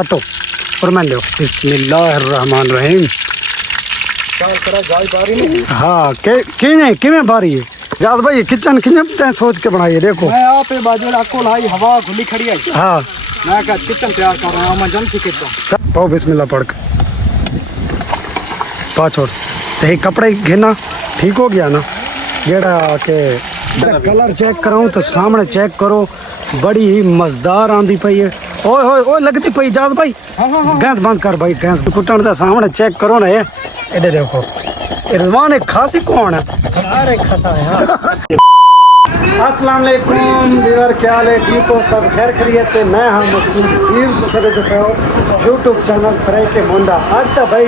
हटो और मैं लो बिस्मिल्लाहिर्रहमानिर्रहीम। हाँ किमें बारी है जाद भाई किचन किचन सोच के बनाई है। देखो मैं आप बाजू आपको लाई हवा खुली खड़ी है। हाँ मैं क्या किचन तैयार कर रहा हूँ इमरजेंसी किचन। पाओ बिस्मिल्लाह पढ़ के पा छोड़ ते कपड़े घेना ठीक हो गया ना। जेड़ा के कलर चेक कराऊं तो सामने चेक करो बड़ी ही मजेदार आंदी पई है। ओए ओए ओए लगती पई जाद भाई गैस बंद कर भाई गैस कुटन का सामने चेक करो ना। ये एडे देखो रिजवान एक खासी कौन है अरे खता है। अस्सलाम वालेकुम व्यूअर क्या हाल है ठीक हो सब खैर खैरियत है। मैं हाँ मकसूद फिर दूसरे जो कहो यूट्यूब चैनल सराय के मुंडा आज तो भाई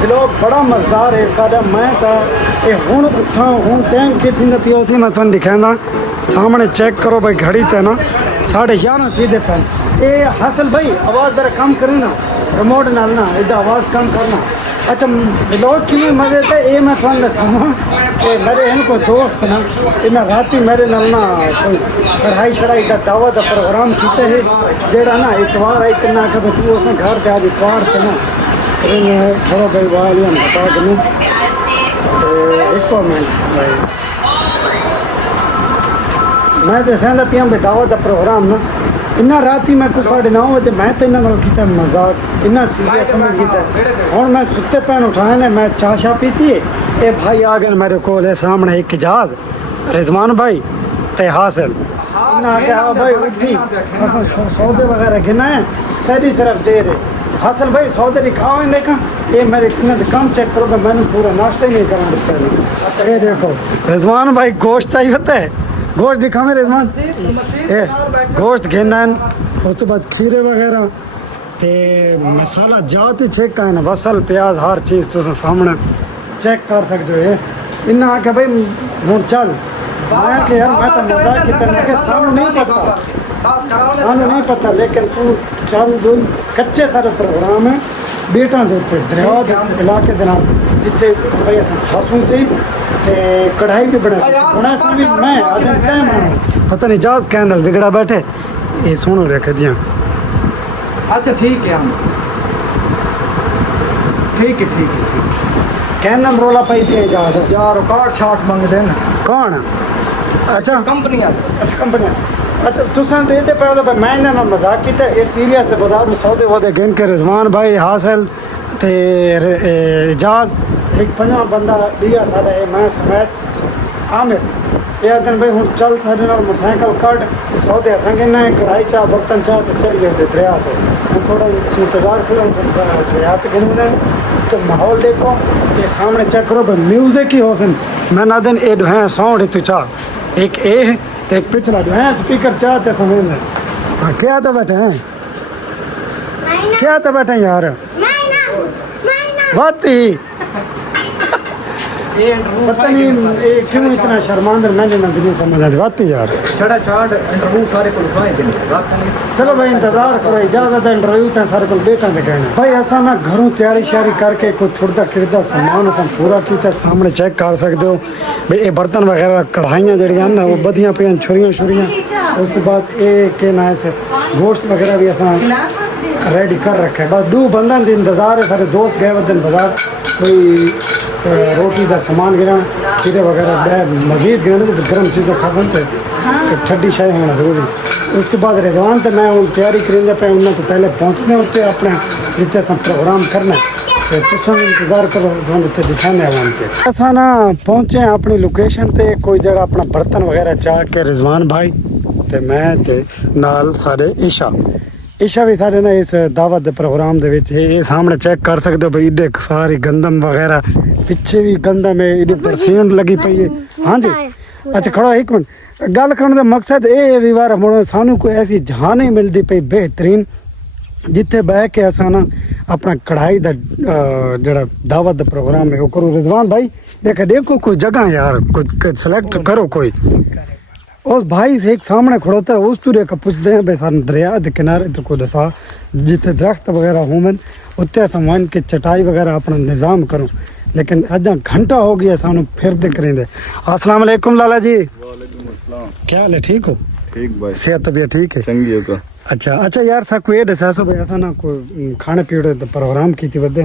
व्लॉग बड़ा मज़ेदार है सारा। मैं तो ये हूँ उठा हूँ टाइम के थी पियो सी मैं तुम दिखाना सामने चेक करो भाई घड़ी ते ना 11:30 थी दे पैन। ये हासिल भाई आवाज़ ज़रा कम करे ना रिमोट नाल ना इधर आवाज़ कम करना। अच्छा व्लॉग के लिए मजे थे ये मैं थोड़ा दसावा कि मेरे इनको दोस्त ना इन्हें राती मेरे नाल ना कोई कढ़ाई शढ़ाई का दावत का प्रोग्राम किते है जेड़ा ना इतवार आई कि ना कि तू उस घर जा इतवार से ना थोड़ा भाई वाली हम बता दूँ एक मिनट भाई मैं तो सहना पिया भाई दावत का प्रोग्राम ना इन्ना राती मैं कुछ 9:30 बजे मैं तो इन्होंने किया मजाक इन्ना सीरियस समझ किया। हूँ मैं सुते पैन उठाए ने मैं चाह शाह पीती है ये भाई आ गए मेरे को सामने एक इजाज रिजवान भाई ते हासिल हाँ भाई उठी अस सौदे वगैरह गिना है तेरी सिर्फ दे रहे हासिल भाई सौदे दिखाओ देखा ये मेरे काम चेक करो मैंने पूरा नाश्ता ही नहीं करना दिता। अच्छा ये देखो रिजवान भाई गोश्त चाहिए होता है गोश्त दिखा मेरे रिजवान गोश्त घेना उस तो बाद खीरे वगैरह ते मसाला जात ही चेक का है ना वसल प्याज हर चीज़ तुम सामने चेक कर सकते हो। ये इन्ना आके भाई हूँ चल मैं कि यार मैं तो मजाक की तरह के सामने नहीं पता लेकिन तू चल दून कच्चे सारे प्रोग्राम है बेटा देते दरिया इलाके देना जिथे भाई खासू से कढ़ाई भी बना भी मैं पता नहीं जाज कैनल बिगड़ा बैठे ये सुनो रख दिया। अच्छा ठीक है हम ठीक है कैनल रोला पाई थी जहाज यार कार्ड शार्ट मंग देना कौन अच्छा कंपनी अच्छा कंपनी अच्छा तुम देते पे तो मैं ना मजाक किया ये सीरियस से बता दूँ सौदे वौदे गिन के रिजवान भाई हासिल ते इजाज एक 50 बंदा दिया सारा है मैं समेत आमिर ये दिन भाई हूँ चल सारे मोटरसाइकिल कट सौदे संगे ना कढ़ाई चाह बर्तन चाह तो चल गए दरिया तो हम थोड़ा इंतज़ार करो दरिया तो गिन तो माहौल देखो ये सामने चेक करो भाई म्यूजिक ही हो सन मैं ना दिन ए है साउंड तू चाह एक ए तो एक पिछला जो है स्पीकर चाहते समझ में क्या तो बैठे हैं क्या तो बैठे हैं यार बात ही पता नहीं क्यों इतना शर्मांदर मैंने नहीं समझ आज बात ही यार छड़ा छाड़ इंटरव्यू सारे को लिखवाए दिन चलो भाई इंतजार करो इजाजत है इंटरव्यू तो सारे को बेटा दिखाना भाई ऐसा ना घरों तैयारी श्यारी करके कुछ थोड़ा किरदा सामान पूरा किया सामने चेक कर सकते हो भाई ये बर्तन वगैरह कढ़ाइयाँ जड़ियाँ ना वो बदियाँ पे छुरियाँ उस बाद ये ना ऐसे गोश्त वगैरह भी ऐसा रेडी कर रखे बस 2 बंदन के इंतजार है सारे दोस्त गए वो दिन बाजार कोई रोटी का सामान गिराना खीरे वगैरह मजीद गिराने तो गर्म चीज़ें खासन तो ठंडी शाही होना जरूरी। उसके बाद रिजवान तो मैं तैयारी करेंगे पे उन्हें तो पहले पहुँचने होते अपने जितने सब प्रोग्राम करना तो इंतजार करो इतने दिखाने आवाम के ऐसा ना पहुँचे अपनी लोकेशन ते कोई जगह अपना बर्तन वगैरह चाह के रिजवान भाई ते मैं ते नाल सारे ईशा भी सारे ना इस दावत के प्रोग्राम के सामने चेक कर सकते हो भाई इडे सारी गंदम वगैरह पिछे भी गंदम है इडे परसीन लगी पई है। हाँ जी अच्छा खड़ो एक मिनट गल करने का मकसद ये भी बार मुड़ो सानू कोई ऐसी जहाँ नहीं मिलती पई बेहतरीन जिथे बह के असा ना अपना कढ़ाई का जरा दावत का प्रोग्राम है वो करो। रिजवान भाई देखो कोई जगह यार कुछ सिलेक्ट करो कोई उस भाई से एक सामने खड़ोता है उस तुरे का पूछते हैं भाई सारे दरिया के किनारे तो कोई दसा जिथे दरख्त वगैरह होवन उत्ते सामान के चटाई वगैरह अपना निज़ाम करूँ लेकिन अजा घंटा हो गया सानू फिर दे करेंगे। अस्सलाम वालेकुम लाला जी क्या हाल है ठीक हो ठीक भाई सेहत तबीयत ठीक है चंगी होगा अच्छा अच्छा यार सा कोई दसा सो भाई ऐसा ना कोई खाने पीने का प्रोग्राम की थी बदे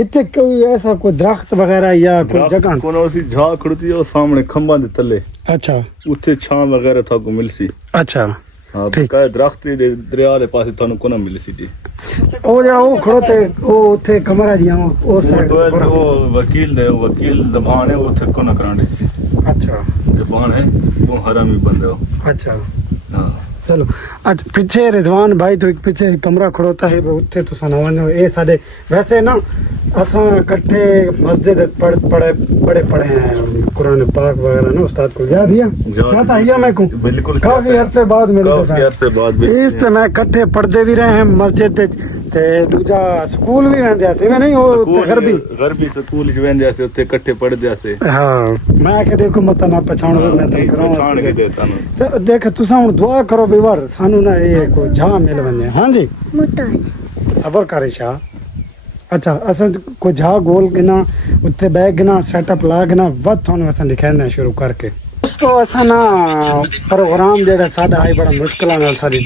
इतने कोई ऐसा कोई दरख्त वगैरह या कोई जगह कोन उसी झाड़ खड़ती है सामने खंबा दे तले अच्छा उत्थे छां वगैरह था को मिलसी अच्छा हां ठीक। का दरख्त दे दरिया दे पासे थानू कोना मिलसी दी ਉਹ ਜਿਹੜਾ ਉਹ ਖੜੋਤੇ ਉਹ ਉੱਥੇ ਕਮਰਾ ਜੀਆਂ ਉਹ ਸਾਈਡ वो वकील दबान है उत्थे कोना करांडी सी ਅੱਛਾ दबान है वो हरामी बंदे हो ਅੱਛਾ हां चलो अच्छा पीछे रिजवान भाई तो एक पीछे कमरा खड़ोता है वो उत्थे तो सनावन ये साडे वैसे ना असा इकट्ठे मस्जिद बड़े पढ़े हैं कुरान पाक वगैरह ना उस्ताद को याद दिया साथ आइया मैं को बिल्कुल काफी अरसे बाद मिले काफी अरसे बाद इस ते मैं इकट्ठे पढ़ते भी रहे हैं मस्जिद ते दूजा स्कूल भी रहंदे थे मैं नहीं वो गरबी स्कूल च वेंदे से उत्थे इकट्ठे पढ़दे से हां मैं कदे को मत ना पहचान मैं तो पहचान के देता ना तो देख तुसा हुन दुआ करो विवर सानू ना ये को झा मिल वने हां जी सबर करे शाह अच्छा असा को झा गोल गिना उत्ते बैग गिना सेटअप ला गिना वत थानू असा लिखना शुरू करके दोस्तों असा ना प्रोग्राम जेड़ा सादा आई बड़ा मुश्किल नाल सारी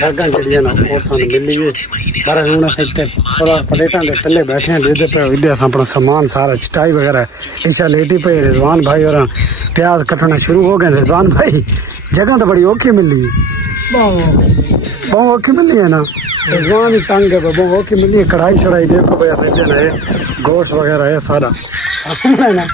जगह जेड़ी है ना वो सन मिली है पर हुन असा इत्ते थोड़ा प्लेटां दे तले बैठे हैं दे पे विद्या अपना सामान सारा चटाई वगैरह ईशा लेटी पे रिजवान भाई और प्याज कटना शुरू हो गए रिजवान भाई जगह तो बड़ी औखी मिली बहुत औखी मिली है ना रिजवान ही तंग है बहुत औखी मिली है कढ़ाई शढ़ाई देखो भाई ऐसे देना है गोश्त वगैरह है सारा सामने ना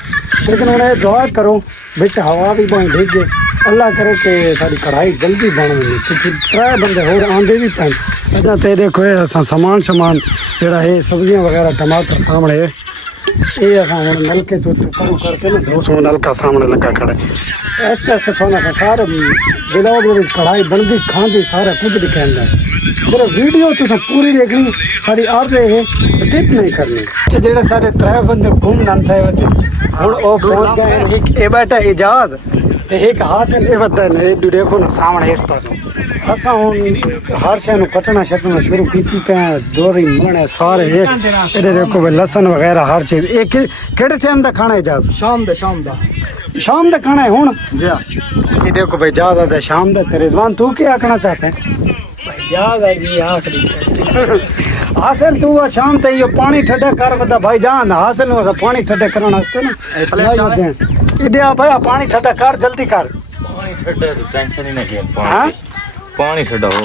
लेकिन उन्हें दुआ करो बेटे हवा भी बहुत डिग गए अल्लाह करे कि सारी कढ़ाई जल्दी बन गई क्योंकि त्रै बंदे होर आंदे भी पैन अच्छा ते देखो सामान जेड़ा है सब्जियां वगैरह टमाटर सामने है ये असा हूँ नलके तो करूँ करके ना 200 नलका सामने लगा खड़े ऐसे ऐसे थोड़ा सा सारे ब्लॉग कढ़ाई बनती खाती सारा कुछ दिखाना सिर्फ वीडियो तो पूरी देखनी सारी अर्ज है स्किप नहीं करनी जेड़े सारे त्रै बंदे घूमन आते हूँ वो पहुंच गए हैं एक ए बैठा एजाज ते एक हासिल ए बदा ने देखो ना सामने इस पासों असा हूँ हर शय कटना शटना शुरू की पे दोरी मने सारे ये देखो भाई लसन वगैरह हर चीज एक केड़े टाइम दा खाना एजाज शाम दा शाम दा खाना है हुन जी ये देखो भाई ज्यादा दा शाम दा ते रिजवान तू क्या आखना चाहते हैं ज्यादा जी आखरी हासिल तू शाम ते यो पानी ठड्डा कर बता भाई जान हासिल नु पानी ठड्डा करन वास्ते ना इदे आ भाई पानी ठड्डा कर जल्दी कर पानी ठंडा तो टेंशन ही ना के हां पानी ठंडा हो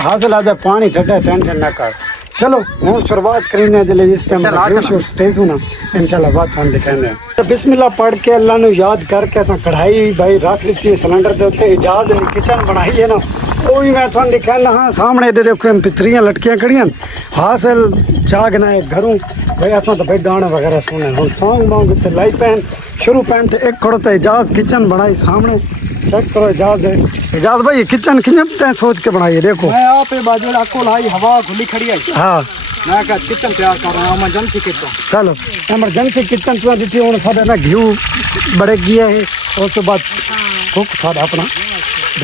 हासिल आदा पानी ठड्डा टेंशन ना कर चलो हम शुरुआत करेंगे जले इस टाइम स्टेज होना इंशाल्लाह बात हम दिखाने तो बिस्मिल्लाह पढ़ के अल्लाह नु याद करके असा कढ़ाई भाई रख ली है सिलेंडर दे उत्ते इजाज किचन बनाई है ना वो भी मैं थोड़ा दिखाना हाँ सामने देखो हम पितरियां लटकियां खड़ियां हासिल चागना है घरों भाई असा तो भाई गाने वगैरह सुने हम सॉन्ग मांग ते लाई पैन शुरू पैन ते एक खड़ो ते इजाज किचन बनाई सामने चेक करो इजाज भाई किचन किंजम सोच के बनाई है देखो मैं आप बाजू को लाई हवा खुली खड़ी है हाँ मैं का किचन तैयार कर रहा हूं इमरजेंसी किचन चलो एमरजेंसी किचन तो दी हूँ साढ़े ना घी बड़े गया है उस तो बाद कुक साढ़ा अपना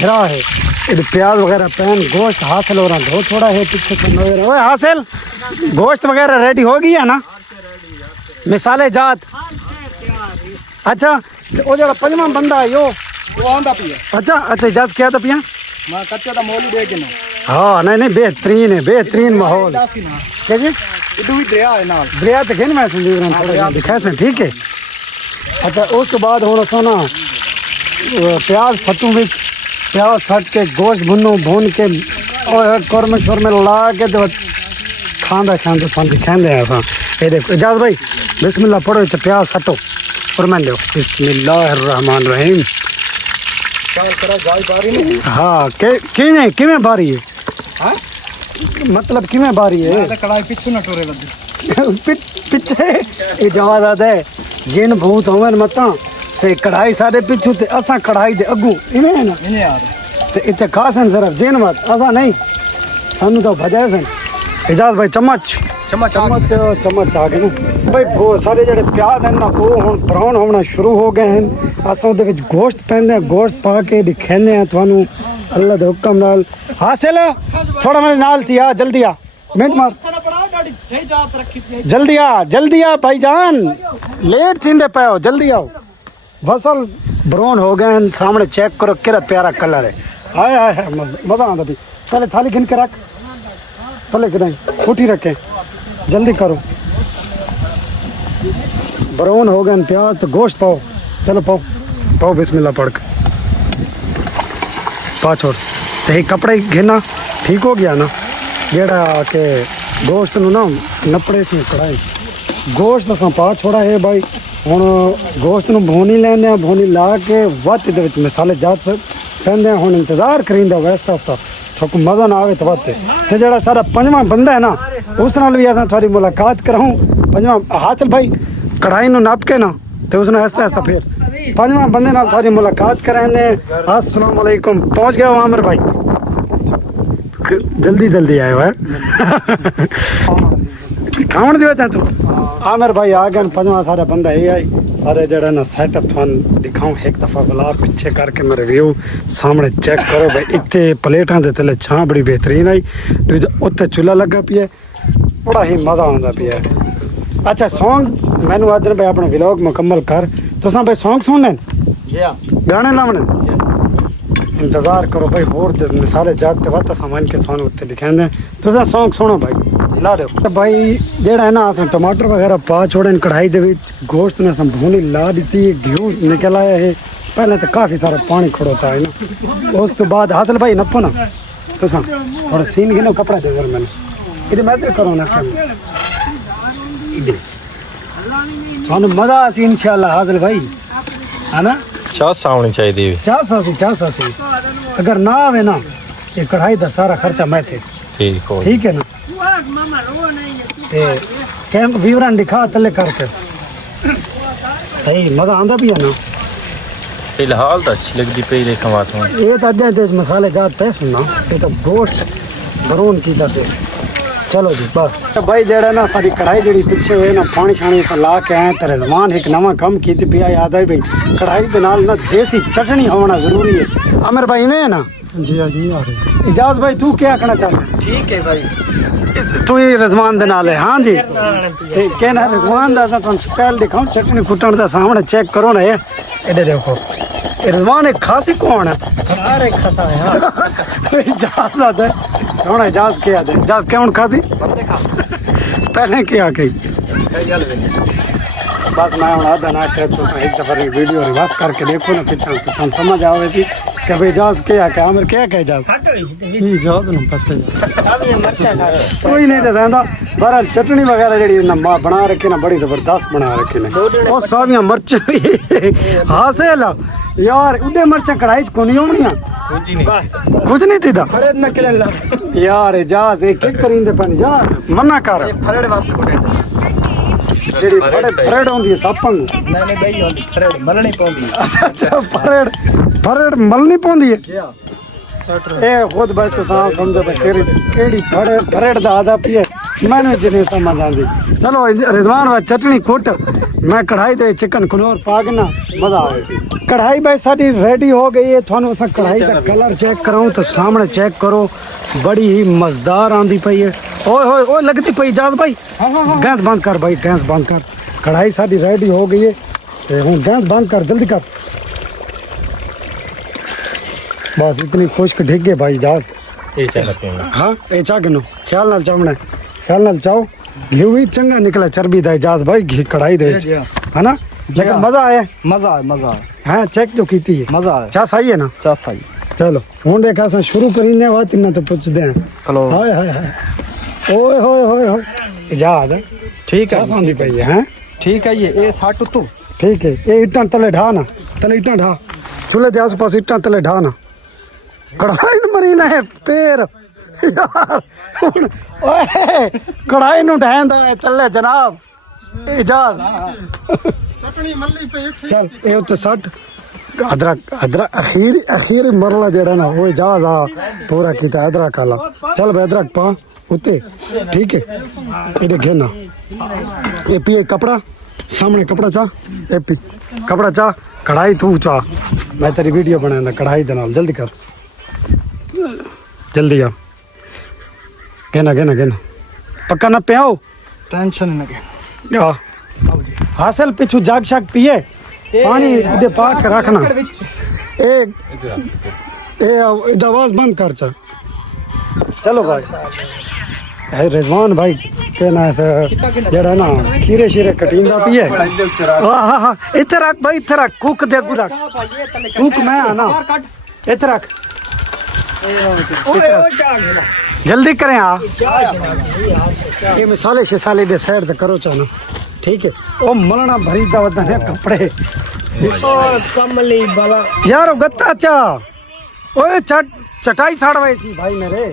भरा है ये प्याज वगैरह पैन गोश्त हासिल हो रहा धो थोड़ा है पीछे वगैरह ओए हासिल गोश्त वगैरह रेडी हो गया ना मिसाले जात अच्छा वो जरा पंजवा बंदा है यो वो आंदा पिया अच्छा अच्छा इजाज़त क्या था पिया मैं कच्चा दा मोलू दे देना हाँ नहीं बेहतरीन माहौल दासी ना क्या जी इदू भी दरिया है नाल दरिया तो गिन मैं संजीव राम थोड़ा दिखा से ठीक है अच्छा उस तो बाद होना सोना प्याज सट्टू विच प्याज सट के गोश्त भून के और कौरमे शोरमे ला के तो खांदा फोन दिखाते हैं असा ये देखो इजाज़ भाई बिस्मिल्लाह पढ़ो तो प्याज सटो और मैं लो बिस्मिल्लाहिर्रहमानिर्रहीम हाँ किमें बारी है हां मतलब किमें बारी है मैं कढ़ाई पिछू न टोरे लगी पिछे ये जवाब आता है जिन भूत होवन मता ते कढ़ाई साडे पिछू ते असा कढ़ाई दे अगू इने है ना इने यार ते इते खासन सिर्फ जिन मत असा नहीं सानू तो भजाए सन इजाज़ भाई चम्मच आ गए ना भाई वो सारे जेडे प्याज हैं ना वो हुन ब्राउन होना शुरू हो गए हैं असां दे विच गोश्त पैंदे गोश्त पा के दिखाने हैं थानू अल्लाह दे हुक्म नाल हासिल थोड़ा मेरे नाल थी आ जल्दी आ मिनट मार जल्दी आ भाईजान लेट थींदे पे हो जल्दी आओ फसल ब्राउन हो गए हैं सामने चेक करो केड़ा प्यारा कलर है हाय हाय हाय मजा आंदा भी पहले थाली गिन के रख पहले गिनाई उठी रखे जल्दी करो ब्राउन हो गए प्याज तो गोश्त पाओ चलो पाओ पाओ बिस्मिल्लाह पढ़ के पा छोड़ तो ये कपड़े घिना ठीक हो गया ना जेड़ा के गोश्त नु ना नपड़े से कढ़ाई गोश्त असां पा छोड़ा है भाई हुण गोश्त नु भूनी लैंदे भूनी ला के वत दे विच मसाले जात पैंदे हुण इंतजार करिंदा वैसा सा छो मज़ा ना आवे तो वत ते जेड़ा सारा पंजवां बंदा है ना उस नाल भी असां थोड़ी मुलाकात कराऊं पंजवां हाचल भाई कढ़ाई नु नाप के ना ते उसने आस्ता आस्ता फिर पंजवां बंदे नाल थोड़ी मुलाकात करांदे अस्सलाम वालेकुम पहुंच गया आमिर भाई जल्दी जल्दी आयो है खावण दे तू आमिर भाई आ गए पंजवां सारा बंदा ये आई सारे जड़ा ना सेटअप थान दिखाऊं एक दफा बुला पीछे करके मैं रिव्यू सामने चेक करो भाई इतने प्लेटां दे तले छां बड़ी बेहतरीन आई उत्ते चूल्हा लगा पिया बड़ा ही मजा आंदा पिया अच्छा सॉन्ग मैनू आदर भाई अपना व्लॉग मुकम्मल कर तुसां भाई सॉन्ग सुनने जी हां गाने लावने इंतजार करो भाई होर सारे जागते वत समझ के थानू उत्ते दिखांदे तुसां सॉन्ग सुनो भाई ला दो भाई जेड़ा है ना अस टमाटर वगैरह पा छोड़े कढ़ाई दे विच गोश्त ने अस भूनी ला दी घ्यू निकल आया है पहले तो काफ़ी सारा पानी खड़ोता है ना उस तो बाद हासिल भाई नपो ना तुसां थोड़ा सीन गिनो कपड़ा दे मैंने इधर मैं करो ना थानू मजा आसी इंशाल्लाह हासिल भाई है ना चाह सावनी चाहिए चाह सासी अगर ना आवे ना ये कढ़ाई का सारा खर्चा मैं थे ठीक हो ठीक है ना ते कैंप विवरण दिखा तले करके सही मजा आंदा भी है ना फिलहाल तो अच्छी लगती पई लेकिन बात में ये तो अज्जा तेज मसाले जात पे सुनना ये तो गोश्त बरून की दसे चलो जी बस भाई जेड़ा ना सारी कढ़ाई जेड़ी पीछे हुए ना पानी छानी से ला के आए तो रिजवान एक नवा कम की पिया याद आई भाई कढ़ाई के नाल ना देसी चटनी होना जरूरी है आमिर भाई में है ना जी आज नहीं आ रही इजाज भाई तू क्या कहना चाहता ठीक है भाई तू ही रिजवान दे नाल है हाँ जी कहना रिजवान दा तुम स्टाइल दिखाऊं चटनी कुटन दा सामने चेक करो ना ये एडे देखो रिजवान एक खासी कौन है सारे खाता है इजाज आता है कौन है इजाज क्या दे इजाज कौन खाती पहले क्या कही बस मैं हूँ आधा ना शायद तो एक दफा वीडियो रिवर्स करके देखो ना पिछले तो तुम समझ आवे थी कि भाई इजाज क्या है आमिर क्या कहे इजाज इजाज ना पता कोई नहीं दसांदा बहरहाल चटनी वगैरह जी ना बना रखी ना बड़ी जबरदस्त बना रखी ने और सारियां मिर्चां हासिल यार उडे मिर्चां कढ़ाई च कोनी होणियां कुछ नहीं थी फरेड न केला यार इजाज एक एक करिंदे पन इजाज मना कर फरेड वास्ते कोटे जेडी फरेड होंदी है सापां नहीं भाई होंदी फरेड मलनी पौंदी अच्छा फरेड मलनी पौंदी है ए खुद भाई तो साफ समझो भाई केड़ी फरेड दा आदा पिए मैंने जने समझ आंदी चलो रिजवान भाई चटनी कुट मैं कढ़ाई ते चिकन कनौर पा के ना मजा आवे सी कढ़ाई भाई सारी रेडी हो गई है थानू अस कढ़ाई का कलर चेक कराऊं तो सामने चेक करो बड़ी ही मजेदार आंदी पई है ओए होए ओए लगती पई इजाज भाई गैस बंद कर भाई गैस बंद कर कढ़ाई सारी रेडी हो गई है हूँ गैस बंद कर जल्दी कर बस इतनी खुश्क ढिग गए भाई इजाज हाँ ये चाह गिनो ख्याल नाल चावना ख्याल नाल चाहो घी भी चंगा निकला चर्बी दा इजाज भाई घी कढ़ाई दे है ना लेकिन मजा आया मजा है हाँ चेक जो की है मजा है चाह सही है ना चा सही चलो हूँ देखा अस शुरू करीने बात इन्ना तो पुछदे हैं हेलो हाय हाय हाय ओए होए होए होए इजाज ठीक है आंदी पई है हैं ठीक है ये साठ तू ठीक है ये इट्टां तले ढा ना तले इट्टां ढा चूल्हे के आस पास इट्टां तले ढा ना कढ़ाई न मरी ना है पैर यार ओए कढ़ाई नु ढांदा है तले जनाब इजाज चटनी मल्ली पे चल ए उत्ते 60 अदरक अखीर मरला जेड़ा ना वो इजाज आ पूरा कीता अदरक वाला चल भाई अदरक पा उत्ते ठीक है ये घेना ये पिए कपड़ा सामने कपड़ा चा ए पी कपड़ा चा कढ़ाई तू चा मैं तेरी वीडियो बनाना कढ़ाई दे नाल जल्दी कर जल्दी आ कहना पक्का ना पियाओ टेंशन न या हासिल पिछू जाग शाग पिए पानी उदे पा के रखना एक ये आवाज बंद कर चा चलो भाई है रिजवान भाई कहना है जरा ना खीरे शीरे कटींदा पिए हाँ हाँ इधर रख भाई इधर रख कुक दे पूरा कुक मैं आना इधर रख जल्दी करें आप ये मिसाले शिसाले दे साइड से करो चाहना ठीक है ओ मलना भरी दा वदन कपड़े कमली बाबा यार गत्ता चा ओए चटाई साड़वाई सी भाई मेरे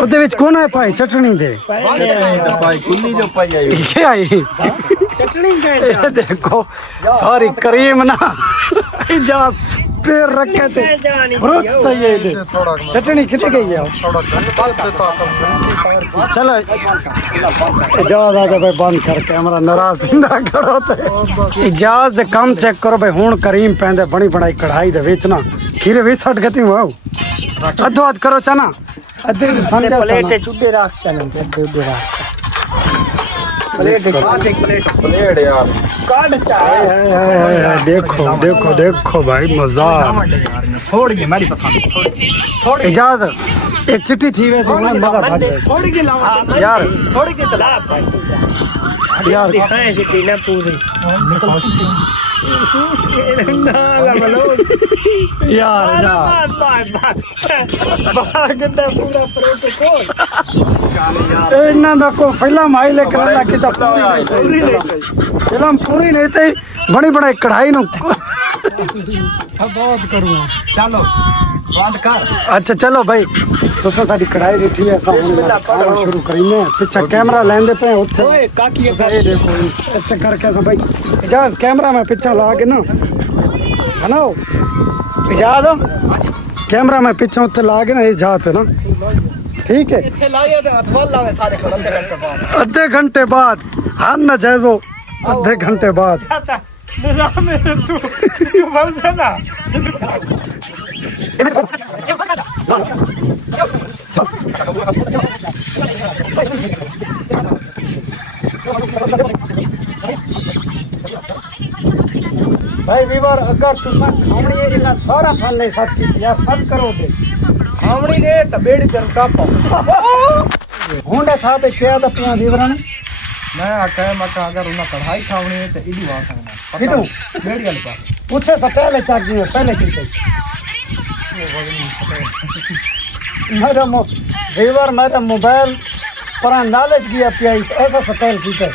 ਉਹਦੇ ਵਿੱਚ ਕੌਣ ਹੈ ਭਾਈ ਚਟਣੀ ਦੇ भाई कुल्ली जो पाई आई ये आई चटनी ये देखो सॉरी करीम ना इजाज पैर रखे थे ब्रोच था ये दे चटनी कितने गई है चलो इजाज आ भाई बंद कर कैमरा नाराज ना करो ते इजाज दे काम चेक करो भाई हुन करीम पैंदे बड़ी बड़ाई कढ़ाई दे विच ना खीरे भी सट गती वाओ अधो अध करो चना अधे समझा प्लेट चुड्डे राख चलन चुड्डे राख प्लेट यार काट चाय देखो देखो देखो भाई मजा थोड़ी की मेरी पसंद थोड़ी इजाजत ये चिट्ठी थी वे तो मैं मजा भाग गया थोड़ी की लाओ यार थोड़ी की ला भाई तू यार दिखाए से पीना पूरी ना ला मलो यार बात गंदा पूरा प्रोटोकॉल इन्ना दा को फिल्म आई ले करना कि पूरी नहीं फिल्म पूरी नहीं थी बड़ी बड़ी कढ़ाई नु बहुत करूँगा चलो बंद कर अच्छा चलो भाई तुसा साडी कढ़ाई दिखी है सामने खाना शुरू करीने पीछे कैमरा लेंदे पे उथे ओए काकी ये देखो अच्छा करके तो भाई इजाज कैमरा में पीछे ला के ना है ना इजाज कैमरा में पीछे उथे ला के ना इजाज है ना ठीक है इथे लाए ते हाथ वाल लावे सारे को आधे घंटे बाद हर न जायजो आधे घंटे बाद निजाम है तू बोल ना भाई वीवर अगर तुसा खावणी है इना सारा फल नहीं साथ की या सब करोगे खावणी ने त बेड़ी दर टापो होंडा साहब क्या दा पिया वीवर ने मैं आका मका अगर उन्हें कढ़ाई खावणी है त इडी वास है किदू बेड़ी वाले पास उससे सटेले चार्ज में पहले की मेरा वीवर मेरा मोबाइल पर नॉलेज किया पिया इस ऐसा सटेल की है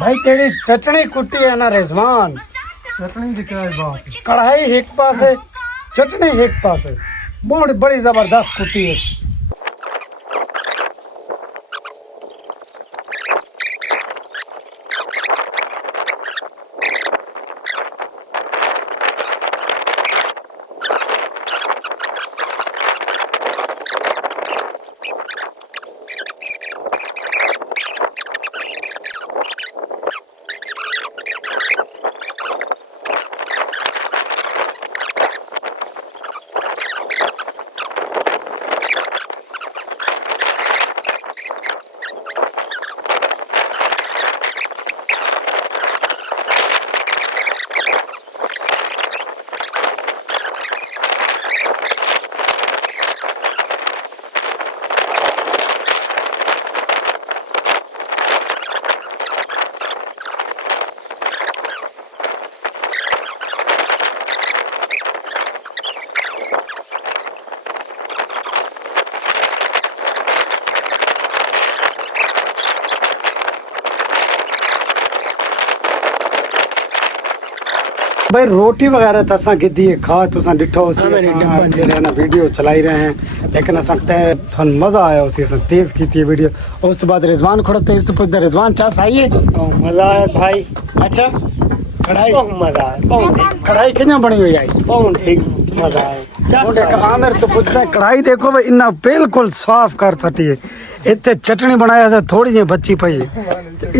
भाई तेरी चटनी कुटी है ना रिजवान चटनी की क्या बात कढ़ाई एक पास है चटनी एक पास है बहुत बड़ी जबरदस्त कुटी है भाई रोटी वगैरह तो असा की खा तुसा डिठो ना वीडियो चलाई रहे हैं लेकिन असा थोड़ा मजा आया उसी तेज की वीडियो उस बाद रिजवान खड़ो तेज तो पूछते रिजवान चाह सही है मजा है भाई अच्छा कढ़ाई बहुत मजा है बहुत कढ़ाई कितना बनी हुई आई बहुत ठीक मजा है आमिर तो पूछते कढ़ाई देखो भाई इन्ना बिल्कुल साफ कर सटी है इतने चटनी बनाया था थोड़ी जी बची पई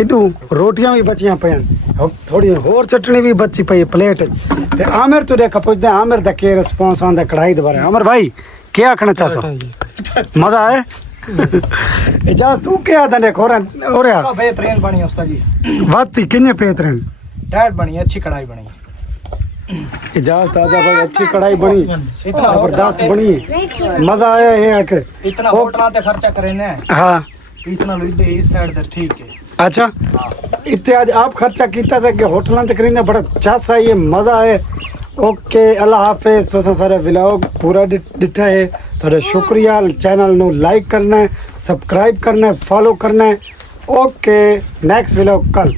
इडू रोटियां भी बचियां पयन थोड़ी होर चटनी भी बची पई प्लेट ते आमिर तो देखा पूछते आमिर दा के रिस्पांस आंदा कढ़ाई दोबारा आमिर भाई क्या आखना चाहसो मजा आए इजाज तू क्या दने खोरा और यार का बेहतरीन बनी उस्ताद जी वाती किन्ने पेतरन टाइट बनी अच्छी कढ़ाई बनी इजाज दादा भाई अच्छी कढ़ाई बनी इतना जबरदस्त बनी मजा आया है आके इतना होटल ते खर्चा करे ने हाँ इस नाल इस साइड ते ठीक है अच्छा इतने आज आप खर्चा किया था कि होटलों तक करीने बड़ा चासा ये मजा है ओके अल्लाह हाफिज तो सारे व्लॉग पूरा डिठा है थोड़ा शुक्रिया चैनल नु लाइक करना है सब्सक्राइब करना है फॉलो करना है ओके नेक्स्ट व्लॉग कल